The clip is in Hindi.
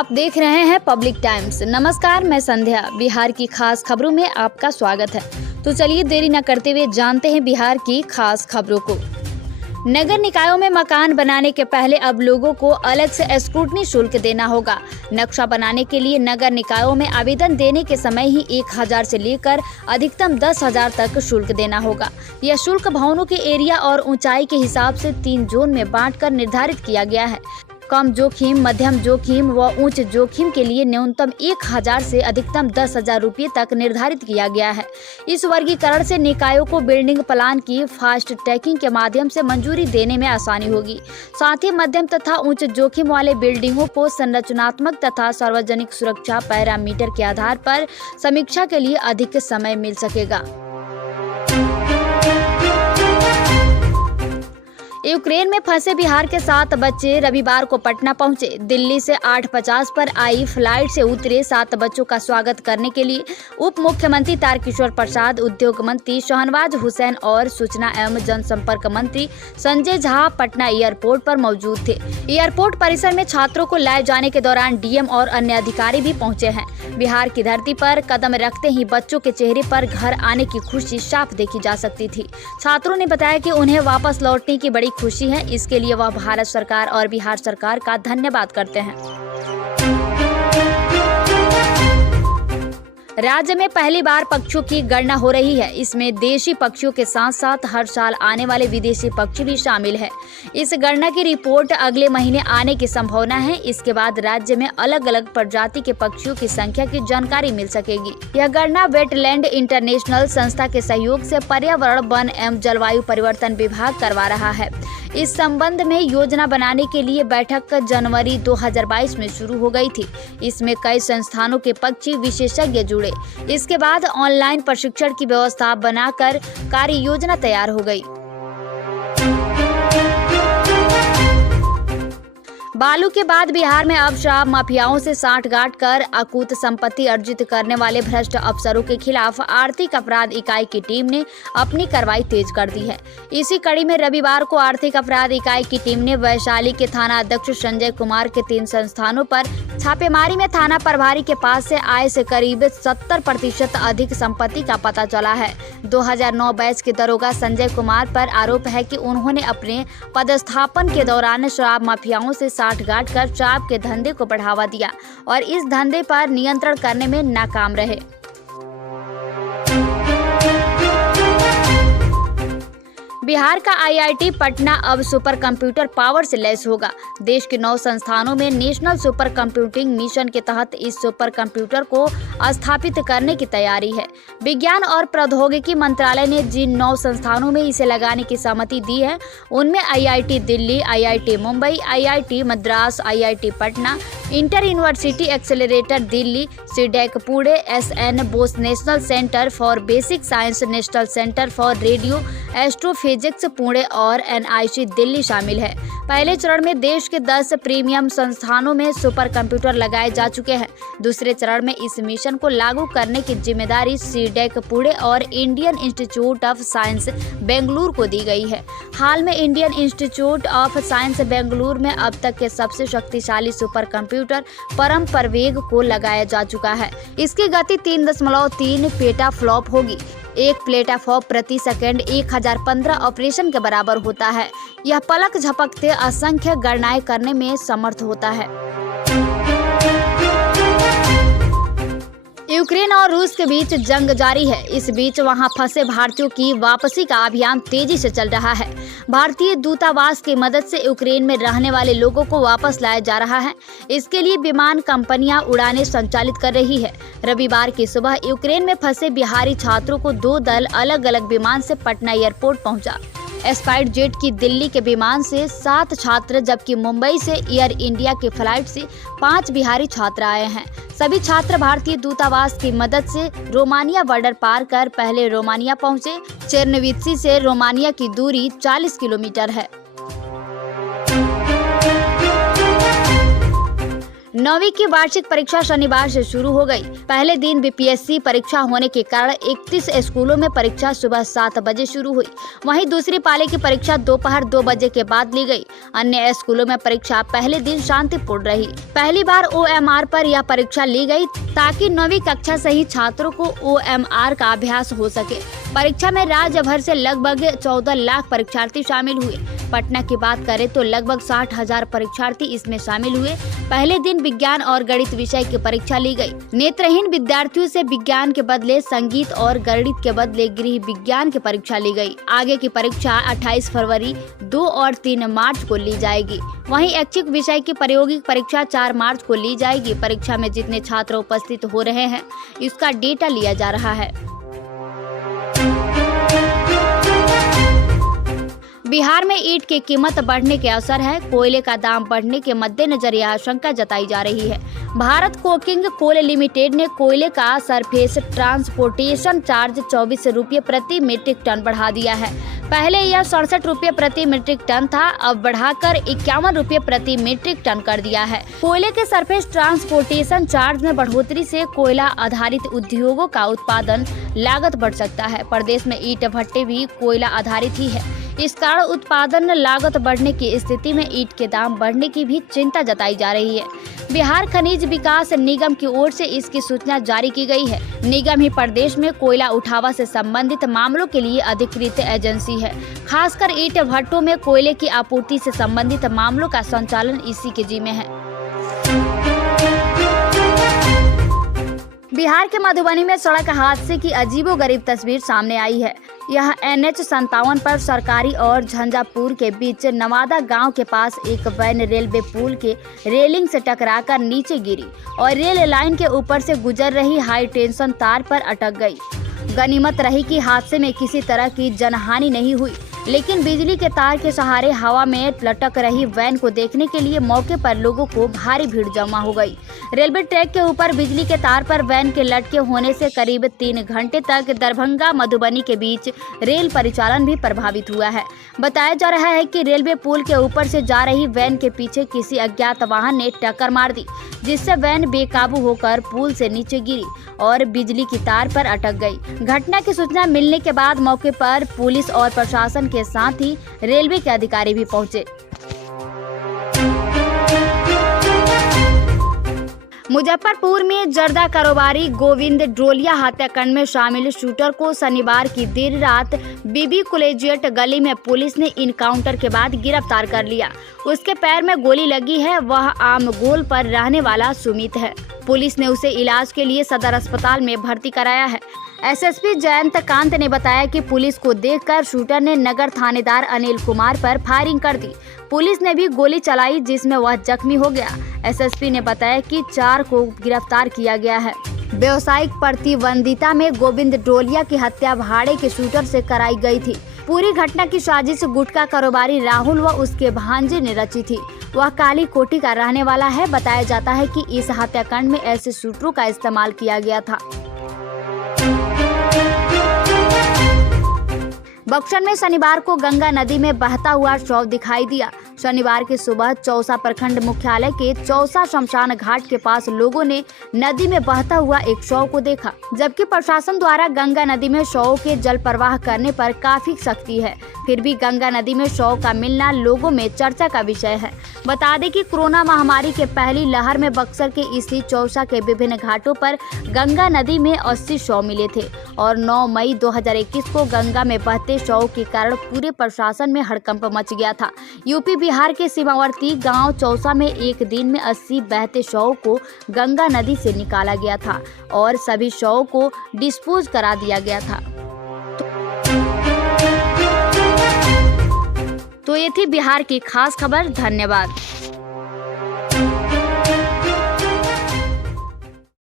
आप देख रहे हैं पब्लिक टाइम्स। नमस्कार, मैं संध्या। बिहार की खास खबरों में आपका स्वागत है। तो चलिए देरी न करते हुए जानते हैं बिहार की खास खबरों को। नगर निकायों में मकान बनाने के पहले अब लोगों को अलग से स्क्रूटनी शुल्क देना होगा। नक्शा बनाने के लिए नगर निकायों में आवेदन देने के समय ही 1000 से लेकर अधिकतम 10,000 तक शुल्क देना होगा। यह शुल्क भवनों के एरिया और ऊंचाई के हिसाब से 3 जोन में बांटकर निर्धारित किया गया है। कम जोखिम, मध्यम जोखिम व उच्च जोखिम के लिए न्यूनतम 1000 से अधिकतम 10,000 रुपये तक निर्धारित किया गया है। इस वर्गीकरण से निकायों को बिल्डिंग प्लान की फास्ट ट्रैकिंग के माध्यम से मंजूरी देने में आसानी होगी। साथ ही मध्यम तथा उच्च जोखिम वाले बिल्डिंगों को संरचनात्मक तथा सार्वजनिक सुरक्षा पैरामीटर के आधार पर समीक्षा के लिए अधिक समय मिल सकेगा। यूक्रेन में फंसे बिहार के 7 बच्चे रविवार को पटना पहुंचे। दिल्ली से 8:50 पर आई फ्लाइट से उतरे 7 बच्चों का स्वागत करने के लिए उप मुख्यमंत्री तारकिशोर प्रसाद, उद्योग मंत्री शाहनवाज हुसैन और सूचना एवं जनसंपर्क मंत्री संजय झा पटना एयरपोर्ट पर मौजूद थे। एयरपोर्ट परिसर में छात्रों को लाए जाने के दौरान डीएम और अन्य अधिकारी भी पहुंचे हैं। बिहार की धरती पर कदम रखते ही बच्चों के चेहरे पर घर आने की खुशी साफ देखी जा सकती थी। छात्रों ने बताया कि उन्हें वापस लौटने की बड़ी खुशी है। इसके लिए वह भारत सरकार और बिहार सरकार का धन्यवाद करते हैं। राज्य में पहली बार पक्षियों की गणना हो रही है। इसमें देशी पक्षियों के साथ साथ हर साल आने वाले विदेशी पक्षी भी शामिल है। इस गणना की रिपोर्ट अगले महीने आने की संभावना है। इसके बाद राज्य में अलग अलग प्रजाति के पक्षियों की संख्या की जानकारी मिल सकेगी। यह गणना वेटलैंड इंटरनेशनल संस्था के सहयोग से पर्यावरण, वन एवं जलवायु परिवर्तन विभाग करवा रहा है। इस संबंध में योजना बनाने के लिए बैठक जनवरी 2022 में शुरू हो गई थी। इसमें कई संस्थानों के पक्षी विशेषज्ञ जुड़े। इसके बाद ऑनलाइन प्रशिक्षण की व्यवस्था बनाकर कार्य योजना तैयार हो गई। बालू के बाद बिहार में अब शराब माफियाओं से सांठगांठ कर अकूत संपत्ति अर्जित करने वाले भ्रष्ट अफसरों के खिलाफ आर्थिक अपराध इकाई की टीम ने अपनी कार्रवाई तेज कर दी है। इसी कड़ी में रविवार को आर्थिक अपराध इकाई की टीम ने वैशाली के थाना अध्यक्ष संजय कुमार के 3 संस्थानों पर छापेमारी में थाना प्रभारी के पास से आय से करीब 70% अधिक संपत्ति का पता चला है। 2009 बैच के दरोगा संजय कुमार पर आरोप है कि उन्होंने अपने पदस्थापन के दौरान शराब माफियाओं से सांठगांठ कर शराब के धंधे को बढ़ावा दिया और इस धंधे पर नियंत्रण करने में नाकाम रहे। बिहार का आईआईटी पटना अब सुपर कंप्यूटर पावर से लैस होगा। देश के 9 संस्थानों में नेशनल सुपर कंप्यूटिंग मिशन के तहत इस सुपर कंप्यूटर को स्थापित करने की तैयारी है। विज्ञान और प्रौद्योगिकी मंत्रालय ने जिन 9 संस्थानों में इसे लगाने की सहमति दी है उनमें IIT Delhi, IIT Mumbai, IIT Madras, IIT Patna, inter university accelerator Delhi, CDAC Pune, SN Bose national centre for basic science, national centre for radio astrophysics Pune और एनआईसी दिल्ली शामिल है। पहले चरण में देश के 10 प्रीमियम संस्थानों में सुपर कंप्यूटर लगाए जा चुके हैं। दूसरे चरण में इस मिशन को लागू करने की जिम्मेदारी सीडेक पुणे और Indian institute of science Bengaluru को दी गई है। हाल में Indian institute of science Bengaluru में अब तक के सबसे शक्तिशाली सुपर कंप्यूटर परम परवेग को लगाया जा चुका है। इसकी गति 3.3 पेटाफ्लॉप होगी। 1 पेटाफ्लॉप प्रति सेकंड 1015 ऑपरेशन के बराबर होता है। यह पलक झपकते असंख्य गणनाएं करने में समर्थ होता है। यूक्रेन और रूस के बीच जंग जारी है। इस बीच वहां फंसे भारतीयों की वापसी का अभियान तेजी से चल रहा है। भारतीय दूतावास की मदद से यूक्रेन में रहने वाले लोगों को वापस लाया जा रहा है। इसके लिए विमान कंपनियां उड़ानें संचालित कर रही है। रविवार की सुबह यूक्रेन में फंसे बिहारी छात्रों को 2 दल अलग अलग विमान से पटना एयरपोर्ट पहुंचा। स्पाइस जेट की दिल्ली के विमान से 7 छात्र, जबकि मुंबई से एयर इंडिया की फ्लाइट से 5 बिहारी छात्र आए हैं। सभी छात्र भारतीय दूतावास की मदद से रोमानिया बॉर्डर पार कर पहले रोमानिया पहुंचे। चेरनोवित्सी से रोमानिया की दूरी 40 किलोमीटर है। 9वीं की वार्षिक परीक्षा शनिवार से शुरू हो गई। पहले दिन बीपीएससी परीक्षा होने के कारण 31 स्कूलों में परीक्षा सुबह 7 बजे शुरू हुई। वहीं दूसरी पाली की परीक्षा दोपहर 2 बजे के बाद ली गई। अन्य स्कूलों में परीक्षा पहले दिन शांतिपूर्ण रही। पहली बार OMR पर यह परीक्षा ली गई ताकि 9वीं कक्षा से ही छात्रों को OMR का अभ्यास हो सके। परीक्षा में राज्य भर से लगभग 14 लाख परीक्षार्थी शामिल हुए। पटना की बात करें तो लगभग 60,000 परीक्षार्थी इसमें शामिल हुए। पहले दिन विज्ञान और गणित विषय की परीक्षा ली गई। नेत्रहीन विद्यार्थियों से विज्ञान के बदले संगीत और गणित के बदले गृह विज्ञान की परीक्षा ली गई। आगे की परीक्षा 28 फरवरी, 2 और 3 मार्च को ली जाएगी। वहीं ऐच्छिक विषय की प्रायोगिक परीक्षा 4 मार्च को ली जाएगी। परीक्षा में जितने छात्र उपस्थित हो रहे हैं इसका डेटा लिया जा रहा है। बिहार में ईंट की कीमत बढ़ने के असर है। कोयले का दाम बढ़ने के मद्देनजर यह आशंका जताई जा रही है। भारत कोकिंग कोल लिमिटेड ने कोयले का सरफेस ट्रांसपोर्टेशन चार्ज 24 रुपये प्रति मीट्रिक टन बढ़ा दिया है। पहले यह 67 रुपये प्रति मीट्रिक टन था, अब बढ़ाकर 51 रुपये प्रति मीट्रिक टन कर दिया है। कोयले के सरफेस ट्रांसपोर्टेशन चार्ज में बढ़ोतरी से कोयला आधारित उद्योगों का उत्पादन लागत बढ़ सकता है। प्रदेश में ईंट भट्टे भी कोयला आधारित ही है। इस कारण उत्पादन लागत बढ़ने की स्थिति में ईंट के दाम बढ़ने की भी चिंता जताई जा रही है। बिहार खनिज विकास निगम की ओर से इसकी सूचना जारी की गई है। निगम ही प्रदेश में कोयला उठावा से संबंधित मामलों के लिए अधिकृत एजेंसी है। खासकर ईंट भट्टों में कोयले की आपूर्ति से संबंधित मामलों का संचालन इसी के जिम्मे है। बिहार के मधुबनी में सड़क हादसे की अजीबोगरीब तस्वीर सामने आई है। यह NH-57 पर सरकारी और झंझापुर के बीच नवादा गांव के पास एक वैन रेलवे पुल के रेलिंग से टकराकर नीचे गिरी और रेल लाइन के ऊपर से गुजर रही हाई टेंशन तार पर अटक गई। गनीमत रही कि हादसे में किसी तरह की जनहानि नहीं हुई, लेकिन बिजली के तार के सहारे हवा में लटक रही वैन को देखने के लिए मौके पर लोगों को भारी भीड़ जमा हो गई। रेलवे ट्रैक के ऊपर बिजली के तार पर वैन के लटके होने से करीब 3 घंटे तक दरभंगा मधुबनी के बीच रेल परिचालन भी प्रभावित हुआ है। बताया जा रहा है कि रेलवे पुल के ऊपर से जा रही वैन के पीछे किसी अज्ञात वाहन ने टक्कर मार दी, जिससे वैन बेकाबू होकर पुल से नीचे गिरी और बिजली की तार पर अटक गई। घटना की सूचना मिलने के बाद मौके पर पुलिस और प्रशासन के साथ ही रेलवे के अधिकारी भी पहुंचे। मुजफ्फरपुर में जर्दा कारोबारी गोविंद डोलिया हत्याकांड में शामिल शूटर को शनिवार की देर रात बीबी कॉलेजिएट गली में पुलिस ने इनकाउंटर के बाद गिरफ्तार कर लिया। उसके पैर में गोली लगी है। वह आमगोल पर रहने वाला सुमित है। पुलिस ने उसे इलाज के लिए सदर अस्पताल में भर्ती कराया है। SSP जयंत कांत ने बताया कि पुलिस को देखकर शूटर ने नगर थानेदार अनिल कुमार पर फायरिंग कर दी। पुलिस ने भी गोली चलाई, जिसमें वह जख्मी हो गया। SSP ने बताया कि 4 को गिरफ्तार किया गया है। व्यावसायिक प्रतिद्वंदिता में गोविंद डोलिया की हत्या भाड़े के शूटर से कराई गई थी। पूरी घटना की साजिश गुटखा कारोबारी राहुल व उसके भांजे ने रची थी। वह काली कोठी का रहने वाला है। बताया जाता है कि इस हत्याकांड में ऐसे शूटरों का इस्तेमाल किया गया था। बक्सर में शनिवार को गंगा नदी में बहता हुआ शव दिखाई दिया। शनिवार की सुबह चौसा प्रखंड मुख्यालय के चौसा शमशान घाट के पास लोगों ने नदी में बहता हुआ एक शव को देखा, जबकि प्रशासन द्वारा गंगा नदी में शव के जल प्रवाह करने पर काफी सख्ती है। फिर भी गंगा नदी में शव का मिलना लोगों में चर्चा का विषय है। बता दें कि कोरोना महामारी के पहली लहर में बक्सर के स्थित चौसा के विभिन्न घाटों पर गंगा नदी में 80 शव मिले थे और 9 मई 2021 को गंगा में बहते शव के कारण पूरे प्रशासन में हड़कंप मच गया था। यूपी बिहार के सीमावर्ती गांव चौसा में एक दिन में 80 बहते शव को गंगा नदी से निकाला गया था और सभी शव को डिस्पोज करा दिया गया था। तो ये थी बिहार की खास खबर। धन्यवाद।